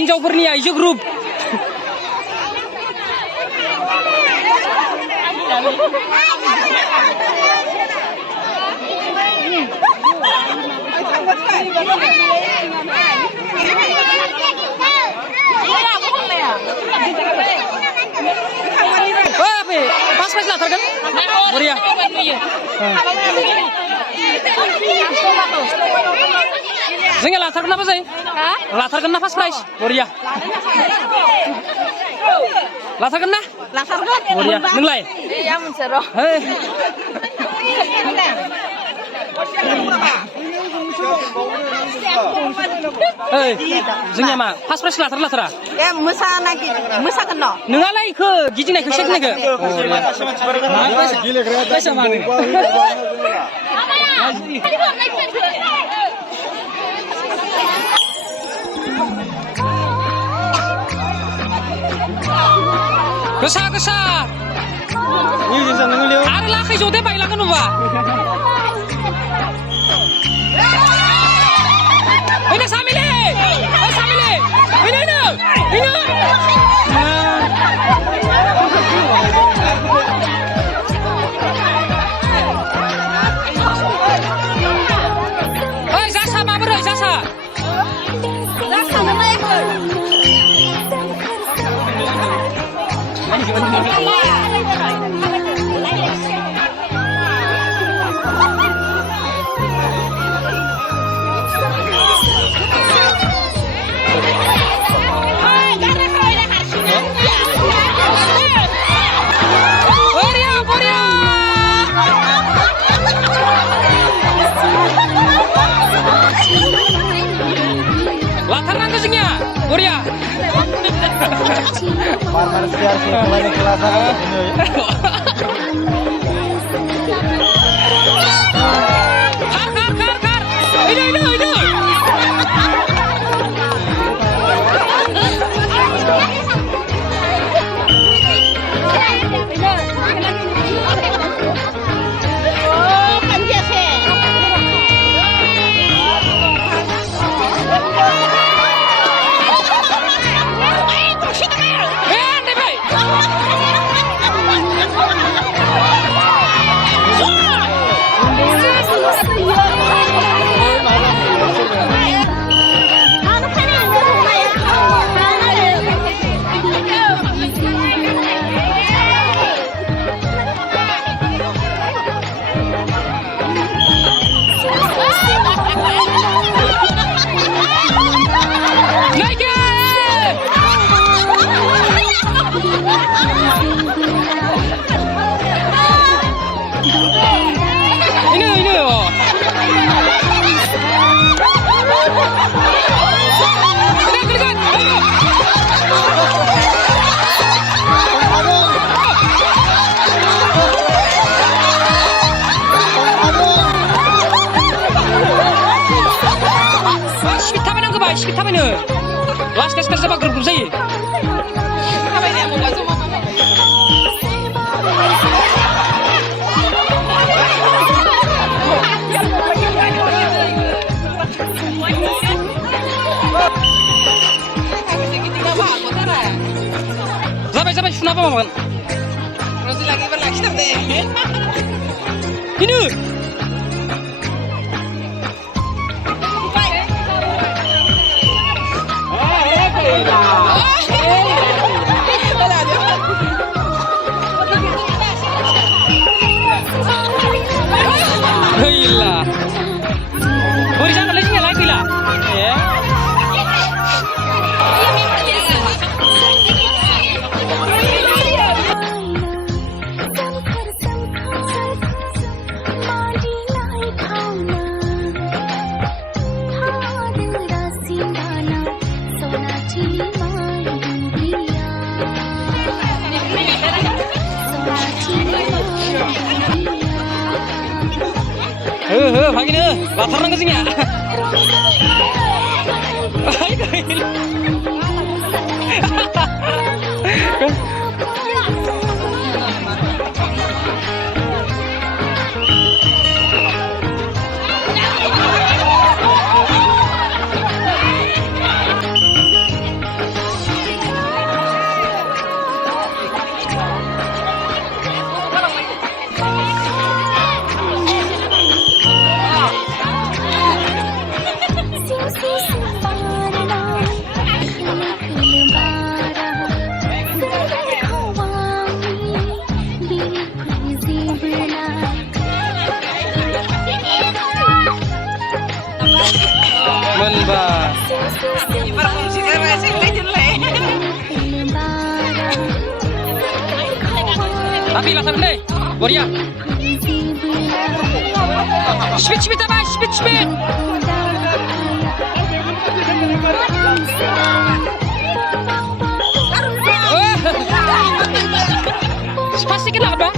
हिन्जावफोरनि आइजो group pas latarkan Maria जोंनिया लाथारगोन ना बाजै लाथारगोन ना फार्स्ट प्राइज बरिया लाथारगोन ना लाथारगोन बरिया नोंलाय या मोनसे र' जोंनिया मा फार्स्ट प्राइज लाथारा ए मोसागोन न' नोंहालाय इखो गिदिंनायखौ सेकनायखो गोसा गोसा आरो लाखै जदे बायलांगोन होमबा Ini samile, samile, ini. Jasa mabar, jasa. Jasa naik. Latar nangkesnya, Buria. Parmar Chiyar sekonai kelas Kar. Ini. Sikit tabayno. Las kas sama grup saya. Tabaynya mau baca apa? Sampai sunapa makan? Rosi lagi berlaki deh. Ini. Gila. Borisan lagi nggak lagi lah. Ya. Pagi nih, latar nang kesini ya. Rapi lah sampai. Boria. Speed apa? Speed. Pasti kena dong.